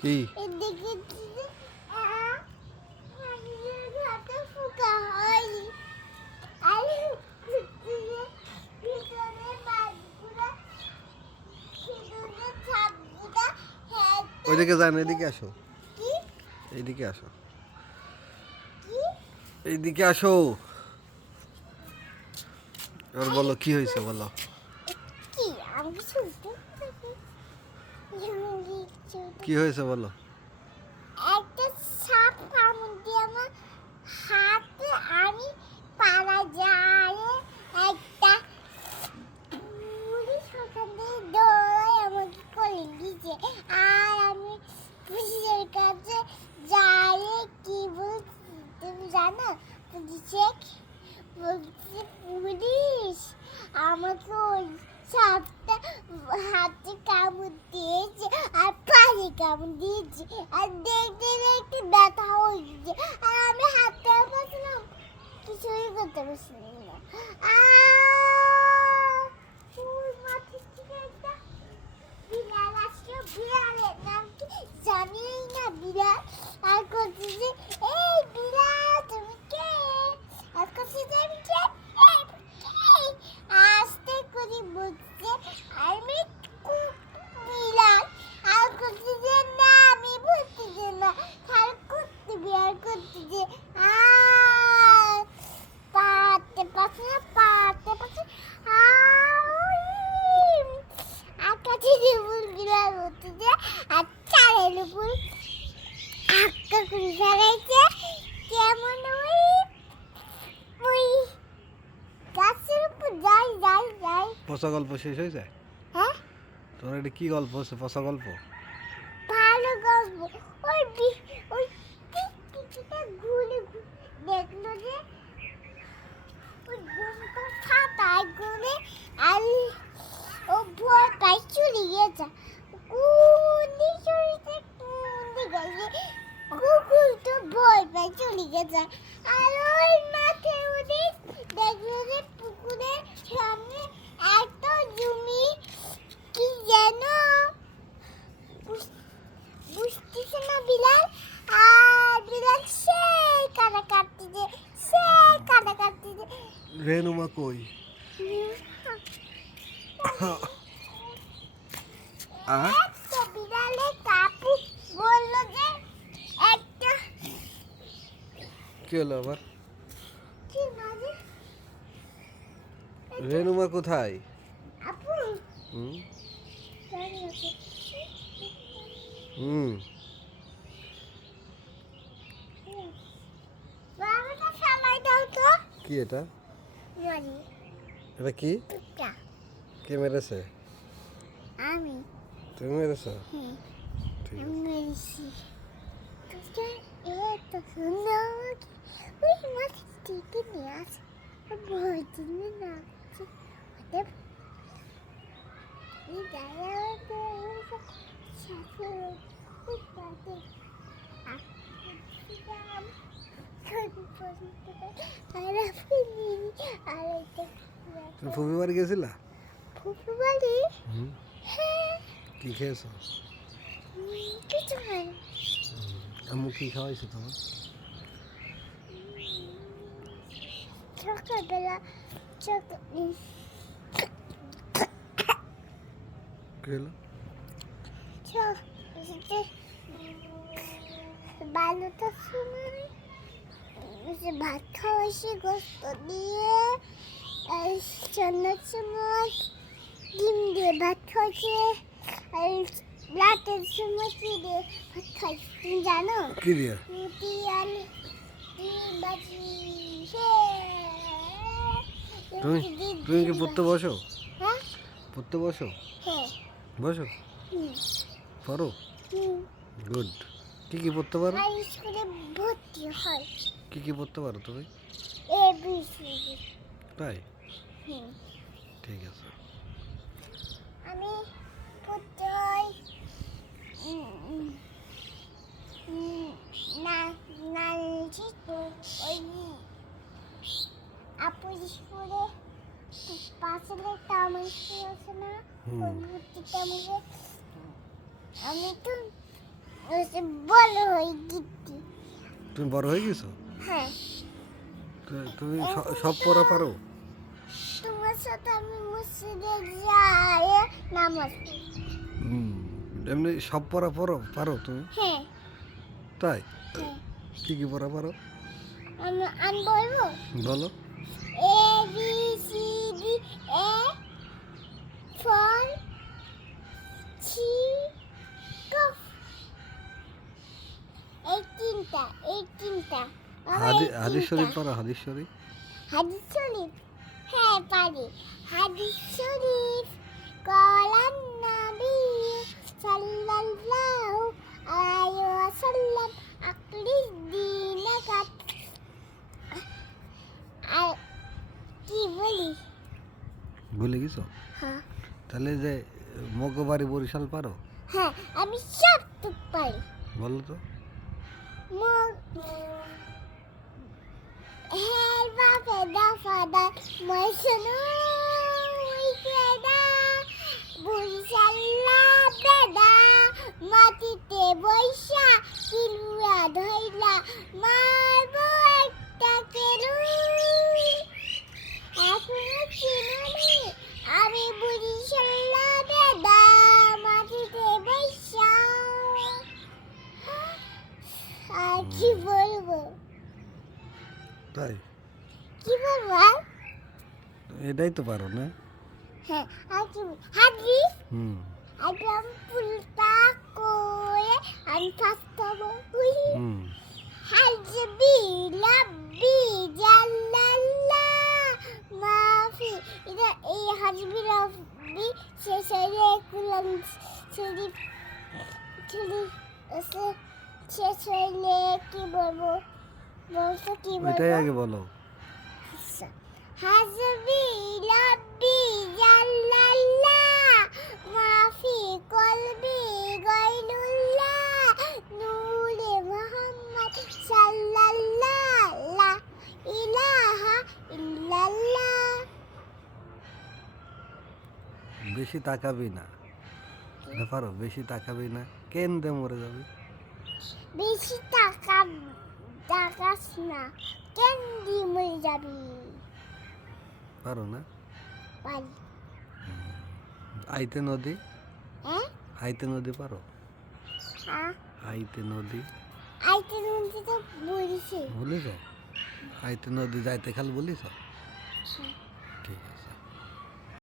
কি এদিকে ফুকা হয় আর ভিতরে মাছগুলো ছাপগুলো ওইদিকে যান, এদিকে আসো, কি এইদিকে আসো, কি এইদিকে আসো। এবার বলো কি হয়েছে, বলো। কি আমি শুনতে কি হয়েছে বলো। একটা সাপ কামড় দিয়ে আমার হাতে আমি পালা যায় একটা পুলিশ ওখান থেকে দৌড়ায় আমাকে কোলে দিয়েছে আর আমি পুলিশের কাছে যাই কি বলছি তুমি জানো পুলিশে বলছি পুলিশ আমাকে ওই সাপটা হাতে কামড় দিয়েছে আর পায়ে কামড় দিয়েছে আর দেখতে দেখতে ব্যথা হয়ে গেছে আর আমি হাতে পাচ্ছিলাম কিছুই করতে পারছিলাম না ওই মাঠের থেকে একটা বিড়াল আসলো বিড়ালের নাম কি জানি না বিড়াল আর করছে যে এই বিড়াল তুমি কে আর করছে যে আমি কে আস্তে করে বলছে আমি বিড়াল আর করছে যে না আমি বলতে যে না খাল করতে বিড়াল করতে যে পাতে পাশে না পাতে পাশে আকাশে যে ফুলগুলো হচ্ছে যে আর চালের উপর আক্কা করে ফেলাইছে কেমন ওই গাছের উপর যাই যাই যাই পচা গল্প শেষ হয়েছে? হ্যাঁ তোমার এটা কি গল্প হচ্ছে, পচা গল্প? ভালো গল্প ওই ওই কিছুটা ঘুরে দেখলো যে ওই ঘুমটা ছাতায় ঘুরে আর ও ভয় পাই চলে গেছে কোন শরীরে কোন গেছে কুকুর তো ভয় পাই চলে গেছে আর ওই মাঠে উঠে দেখলো যে পুকুরের সামনে একটা জমি কি যেন বুঝতেছে না বিড়াল আর বিড়াল সেই কাটা কাটতেছে সেই কাটা কাটতেছে রেনুমা কই? একটা বিড়ালে কাপু বললো যে একটা কি হলো আবার? কি মানে রেনুমা কোথায়? আপু হুম জানি আছে হুম বাবাটা সামাই দাও তো কি এটা? জানি এটা কি? এটা কে মেরেছে? আমি তুমি মেরেছো? হ্যাঁ ঠিক আমি আছে। মেরেছি তোকে এত সুন্দর ওই মাছ থেকে নিয়ে আসে ভয় দিনে না ওদের এই জায়গাতে সাথে ওই পাতে আসলাম আর আপনি আর এটা তুমি ফুপি বাড়ি গেছিলা? ফুফু বাড়ি হুম হ্যাঁ কি খেয়েছো? কিছু হয় আম্মু কি খাওয়াইছে তোমার? সকালবেলা কি হলো? বারোটার সময় ভাত খাওয়াইছি গোস্ত দিয়ে আর সন্ধ্যার সময় ডিম দিয়ে ভাত খাওয়াইছে আর রাতের সময় কি দিয়ে ভাত খাইছি তুমি জানো? কি দিয়া? রুটি আর ডিম ভাজি তুমি তুমি কি পড়তে বসো? হ্যাঁ পড়তে বসো? হ্যাঁ বসো, হুম পড়ো। হুম গুড। কি কি পড়তে পারো? আর স্কুলে ভর্তি হয় কি কি পড়তে পারো তুমি? ABC তাই? হুম ঠিক আছে। আমি পড়তে হয় না না ওই আপু স্কুলে পাশের একটা আমার স্কুল আছে না হুম। ওই ভর্তিটা আমাকে আমি তো বড় হয়ে গেছি। তুমি বড় হয়ে গেছো? হ্যাঁ, তুমি সব পড়া পারো? তোমার সাথে আমি মসজিদে যাই নামাজ পড়ি। হুম, এমনি সব পড়া পারো তুমি? হ্যাঁ, তাই? হ্যাঁ। কি পড়া পারো? আমি বলবো বলো। A B C D A for ছি কফ। এই তিনটা আমার এই হাদিস শরীফ তিনটা। পারো? হাদিস শরীফ? হাদিস শরীফ হ্যাঁ পারি। হাদিস শরীফ কলান নবী সাল্লাল্লাহু আলাইহি ওয়াসাল্লাম আকলিস দিনাকাত। আর কি বলি? ভুলে গেছো? হ্যাঁ, তাহলে যে মগবাড়ি বরিশাল পারো? হ্যাঁ আমি সব তো পারি। বলো তো। মগ হের বাপে দাফাদা ময়সনু ইকেদা বুঝাল্লা বেদা মাটিতে বৈশা কিলুয়া ধইলা মারবো একটা কেলু। এখনো চিনুনি আমি বুঝিসাল্লা বেদা মাটিতে বৈশা। আর কি বলবো? তাই? কি বলবো আর? এটাই তো পারো না? হ্যাঁ, আর কি হাদিস হুম। একদম পুলটা করে আমি ফার্স্ট হবো। হুম। হাজবি লাব্বি জাল্লাল্লাহ মাফি। এটা এই হাজবি লাব্বি শেষে কুলাম শরীফ শেষ হইলে কি বলবো? বলছো কি ওইটাই বলবো? আগে বলো। হাজবি লাব্বি জাল্লাল্লাহ মাফি কলবি গায়রুল্লাহ নূরে মুহাম্মদ সাল্লাল্লাহ লা ইলাহা ইল্লাল্লাহ। বেশি তাকাবি না। এটা পারো? বেশি তাকাবি না, কেন্দে মরে যাবে। বেশি টাকাস না কেন দিয়ে মরে যাবি? পারো না? পারি। আইতে নদী? হ্যাঁ, আইতে নদী পারো? হ্যাঁ আইতে নদী আইতে নদী তো বলেছি। ভুলেছ? আইতে নদী যাইতে খাল বলিস? ঠিক আছে।